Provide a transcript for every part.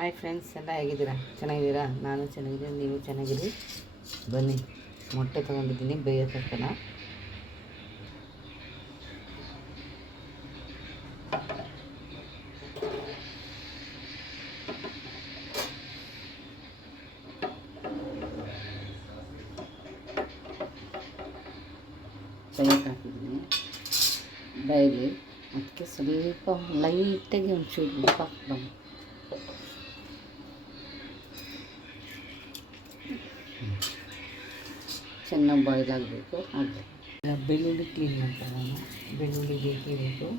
Hi friends, ಎಲ್ಲ ಹೇಗಿದ್ದೀರಾ? ಚೆನ್ನಾಗಿದ್ದೀರಾ? ನಾನು ಚೆನ್ನಾಗಿದ್ದೀನಿ, ನೀವು ಚೆನ್ನಾಗಿರಿ. ಬನ್ನಿ, ಮೊಟ್ಟೆ ತೊಗೊಂಡಿದ್ದೀನಿ ಬೇಯೋತಕ್ಕನ. ಬೇಯಕ್ಕೆ ಹಾಕಿದ್ದೀನಿ ಡೈಲಿ. ಅದಕ್ಕೆ ಸ್ವಲ್ಪ ಲೈಟಾಗಿ ಒಂಚೂರು ಉಪ್ಪು ಹಾಕ್ಬೇಕು. ಚೆನ್ನಾಗಿ ಬಾಯ್ಲ್ ಆಗಬೇಕು. ಹಾಗೆ ಬೆಳ್ಳುಳ್ಳಿ ಕ್ಲೀನ್ ಮಾಡ್ಕೊಳ್ಳೋಣ. ಬೆಳ್ಳುಳ್ಳಿ ಬೇಕೇ ಬೇಕು.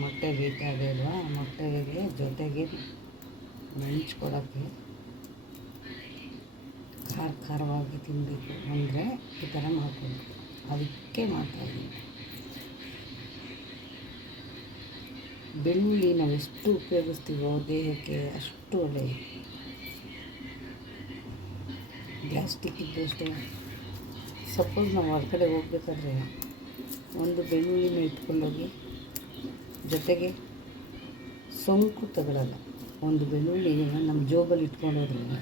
ಮೊಟ್ಟೆ ಬೇಕಾದೇ ಅಲ್ವಾ, ಮೊಟ್ಟೆಗೆ ಜೊತೆಗೆ ನೆಂಚ್ಕೊಡೋಕ್ಕೆ ಖಾರವಾಗಿ ತಿನ್ನಬೇಕು ಅಂದರೆ ಈ ಥರ ಮಾಡ್ಕೊಬೇಕು. ಅದಕ್ಕೆ ಮಾಡ್ತಾಯಿದ್ದೀನಿ. ಬೆಳ್ಳುಳ್ಳಿ ನಾವು ಎಷ್ಟು ಉಪಯೋಗಿಸ್ತೀವೋ ದೇಹಕ್ಕೆ ಅಷ್ಟು ಒಳ್ಳೆಯದು. ಗ್ಯಾಸ್ಟ್ರಿಕ್ ಇದ್ದು ಅಷ್ಟೇ. ಸಪೋಸ್ ನಾವು ಹೊರಗಡೆ ಹೋಗ್ಬೇಕಾದ್ರೆ ಒಂದು ಬೆಳ್ಳುಳ್ಳಿನ ಇಟ್ಕೊಂಡೋಗಿ, ಜೊತೆಗೆ ಸೋಂಕು ತಗೊಳ್ಳಲ್ಲ. ಒಂದು ಬೆಳ್ಳುಳ್ಳಿನ ನಮ್ಮ ಜೋಬಲ್ಲಿ ಇಟ್ಕೊಂಡೋದ್ರೆ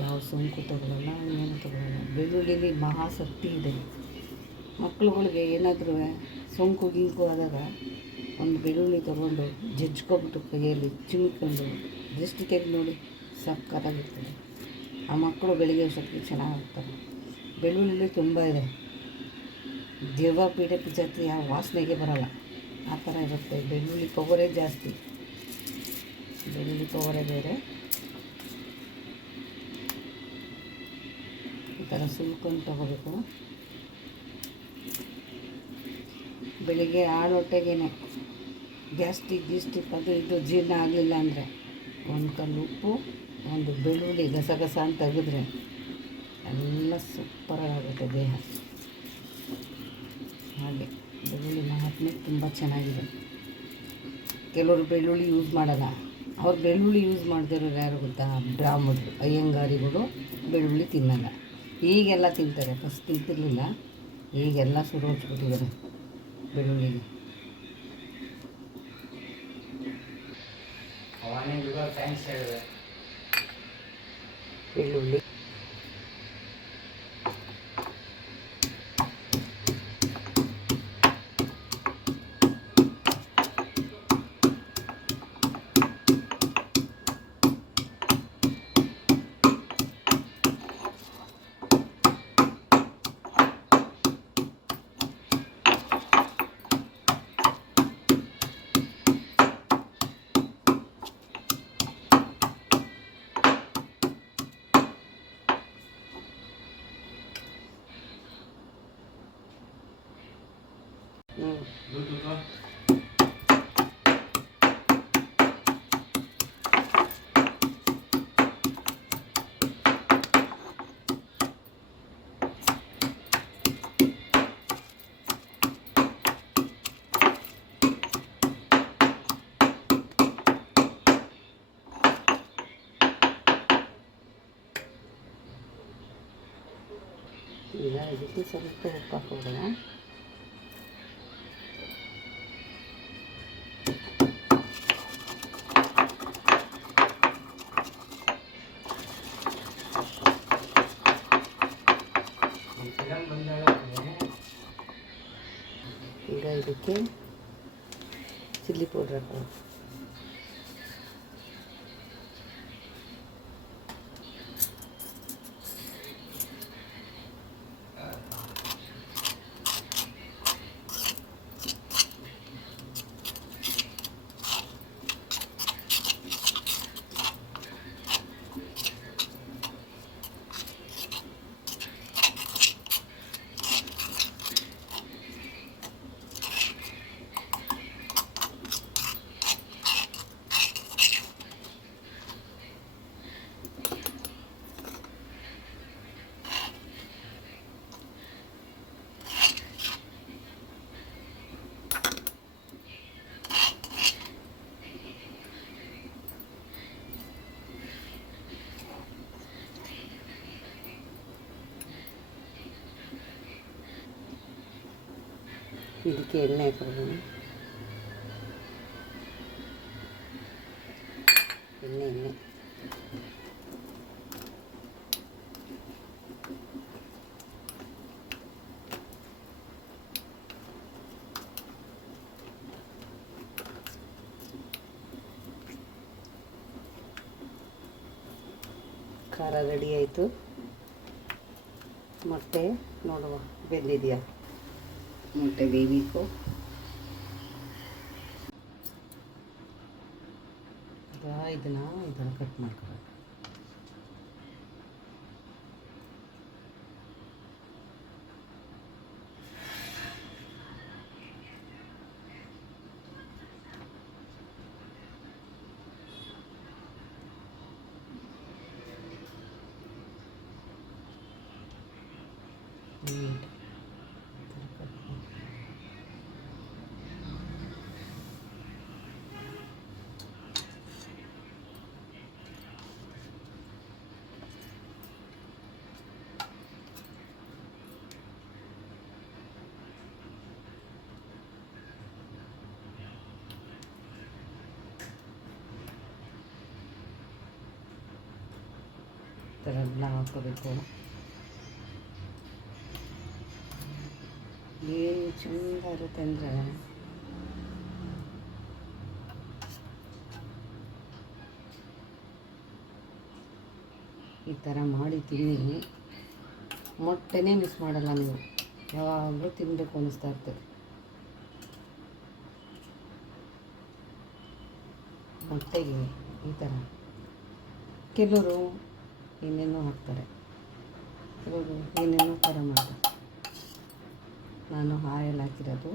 ಯಾವ ಸೋಂಕು ತಗೊಳ್ಳಲ್ಲ, ಏನು ತಗೊಳ್ಳಲ್ಲ. ಬೆಳ್ಳುಳ್ಳಿಲಿ ಮಹಾಶಕ್ತಿ ಇದೆ. ಮಕ್ಳುಗಳಿಗೆ ಏನಾದರೂ ಸೋಂಕು ಗೀಂಕು ಆದಾಗ ಒಂದು ಬೆಳ್ಳುಳ್ಳಿ ತೊಗೊಂಡು ಜಜ್ಕೊಬಿಟ್ಟು ಕೈಯಲ್ಲಿ ಚಿಮ್ಕೊಂಡು ದೃಷ್ಟಿ ತೆಗೆದು ನೋಡಿ, ಸಕ್ಕತ್ತಾಗಿರ್ತದೆ. ಆ ಮಕ್ಕಳು ಬೆಳಿಗ್ಗೆ ಶಕ್ತಿ ಚೆನ್ನಾಗಿರ್ತಾರೆ. ಬೆಳ್ಳುಳ್ಳಿ ತುಂಬ ಇದೆ. ದೆವ್ವ ಪೀಡೆ ಪಿಚಾತಿ ಯಾವ ವಾಸನೆಗೆ ಬರೋಲ್ಲ, ಆ ಥರ ಇರುತ್ತೆ. ಬೆಳ್ಳುಳ್ಳಿ ಪವರೇ ಜಾಸ್ತಿ. ಬೆಳ್ಳುಳ್ಳಿ ಪವರೇ ಬೇರೆ. ಈ ಥರ ಸುಲ್ಕೊಂಡು ತೊಗೋಬೇಕು. ಬೆಳಿಗ್ಗೆ ಹೊಟ್ಟೆಗೇನೆ ಗ್ಯಾಸ್ಟ್ರಿಕ್ ಅದು ಇದು ಜೀರ್ಣ ಆಗಲಿಲ್ಲ ಅಂದರೆ ಒಂದು ಕಲ್ಲು ಉಪ್ಪು, ಒಂದು ಬೆಳ್ಳುಳ್ಳಿ ಗಸಗಸ ಅಂತ ತೆಗೆದ್ರೆ ಎಲ್ಲ ಸೂಪರಾಗುತ್ತೆ ದೇಹ. ಹಾಗೆ ಬೆಳ್ಳುಳ್ಳಿ ಮಹಾತ್ಮೆ ತುಂಬ ಚೆನ್ನಾಗಿದೆ. ಕೆಲವರು ಬೆಳ್ಳುಳ್ಳಿ ಯೂಸ್ ಮಾಡಲ್ಲ. ಅವ್ರು ಬೆಳ್ಳುಳ್ಳಿ ಯೂಸ್ ಮಾಡ್ತಿರೋರು ಯಾರು ಗೊತ್ತಾ? ಬ್ರಾಹ್ಮಣರು, ಅಯ್ಯಂಗಾರಿಗಳು ಬೆಳ್ಳುಳ್ಳಿ ತಿನ್ನಲ್ಲ. ಈಗೆಲ್ಲ ತಿಂತಾರೆ, ಫಸ್ಟ್ ತಿಂತಿರಲಿಲ್ಲ. ಈಗೆಲ್ಲ ಸುರು ಹಚ್ಬಿಟ್ಟಿದ್ದಾರೆ ಬೆಳ್ಳುಳ್ಳಿಗೆ. ಬೆಳ್ಳುಳ್ಳಿ ಈಗ ಇದಕ್ಕೆ ಸ್ವಲ್ಪ ಉಪ್ಪು ಹಾಕೋಣ. ಈಗ ಇದಕ್ಕೆ ಚಿಲ್ಲಿ ಪೌಡ್ರ್ ಹಾಕೋಣ. ಇದಕ್ಕೆ ಎಣ್ಣೆ ಹಾಕೋಣ. ಎಣ್ಣೆ ಖಾರ ರೆಡಿ ಆಯಿತು. ಮೊಟ್ಟೆ ನೋಡುವ ಬೆಂದಿದೆಯಾ. ಮೊಟ್ಟೆ ಬೇಯಬೇಕು. ಇದನ್ನು ಕಟ್ ಮಾಡ್ಕೊಳ್ಳೋದು. ಥರದ್ದೆಲ್ಲ ಹಾಕೋಬೇಕು. ಏನು ಚೆಂದ ಇರುತ್ತೆ ಅಂದರೆ ಈ ಥರ ಮಾಡಿ ತಿನ್ನಿ. ಮೊಟ್ಟೆನೇ ಮಿಸ್ ಮಾಡಲ್ಲ ನೀವು, ಯಾವಾಗಲೂ ತಿನ್ನಬೇಕು ಅನ್ನಿಸ್ತಾ ಇರ್ತದೆ. ಮೊಟ್ಟೆಗೆ ಈ ಥರ ಕೆಲವರು ಏನೇನೋ ಹಾಕ್ತಾರೆ, ಕೆಲವರು ಏನೇನೋ ಥರ ಮಾಡ್ತಾರೆ. ನಾನು ಆಯಿಲ್ ಹಾಕಿರೋದು,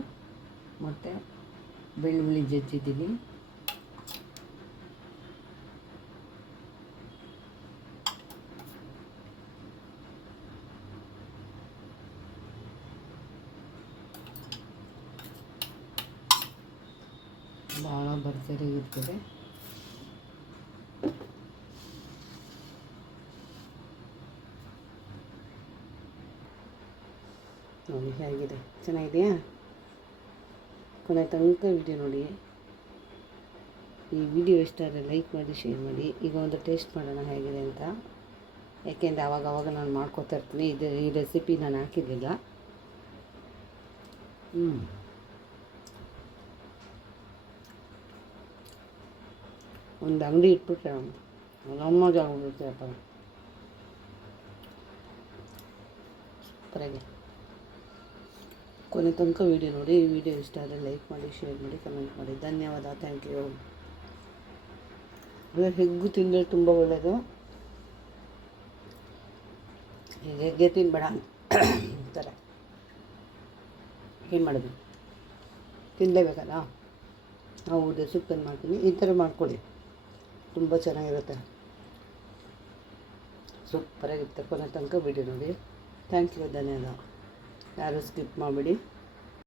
ಮತ್ತು ಬೆಳ್ಳುಳ್ಳಿ ಜಜ್ಜಿದ್ದೀನಿ, ಭಾಳ ಭರ್ಜರಿ ಇರ್ತದೆ. ನೋಡಿ ಹೇಗಿದೆ, ಚೆನ್ನಾಗಿದೆಯಾ? ಕೊನೆ ತನಕ ವಿಡಿಯೋ ನೋಡಿ. ಈ ವಿಡಿಯೋ ಇಷ್ಟ ಆದರೆ ಲೈಕ್ ಮಾಡಿ, ಶೇರ್ ಮಾಡಿ. ಈಗ ಒಂದು ಟೇಸ್ಟ್ ಮಾಡೋಣ ಹೇಗಿದೆ ಅಂತ. ಯಾಕೆಂದರೆ ಆವಾಗ ನಾನು ಮಾಡ್ಕೋತಾ ಇರ್ತೀನಿ. ಈ ರೆಸಿಪಿ ನಾನು ಹಾಕಿರಲಿಲ್ಲ. ಒಂದು ಅಂಗಡಿ ಇಟ್ಬಿಟ್ರೆ ನಮ್ಮದು ಆಗ್ಬಿಡುತ್ತೆ ವ್ಯಾಪಾರ. ಸೂಪರಾಗಿ ಕೊನೆ ತನಕ ವೀಡಿಯೋ ನೋಡಿ. ಈ ವಿಡಿಯೋ ಇಷ್ಟ ಆದರೆ ಲೈಕ್ ಮಾಡಿ, ಶೇರ್ ಮಾಡಿ, ಕಮೆಂಟ್ ಮಾಡಿ. ಧನ್ಯವಾದ. Thank you. ಹೆಗ್ಗು ತಿಂದರೆ ತುಂಬ ಒಳ್ಳೆಯದು. ಹೆಗ್ಗೆ ತಿನ್ಬೇಡ ಅಂತಾರೆ, ಏನು ಮಾಡೋದು, ತಿನ್ನಲೇಬೇಕಲ್ಲ. ನಾವು ರೆಸಿಪಿ ಮಾಡ್ತೀನಿ, ಈ ಥರ ಮಾಡ್ಕೊಳ್ಳಿ, ತುಂಬ ಚೆನ್ನಾಗಿರುತ್ತೆ, ಸೂಪರಾಗಿರುತ್ತೆ. ಕೊನೆ ತನಕ ವೀಡಿಯೋ ನೋಡಿ. Thank you. ಧನ್ಯವಾದ. ಯಾರು ಸ್ಕಿಪ್ ಮಾಡಬೇಡಿ.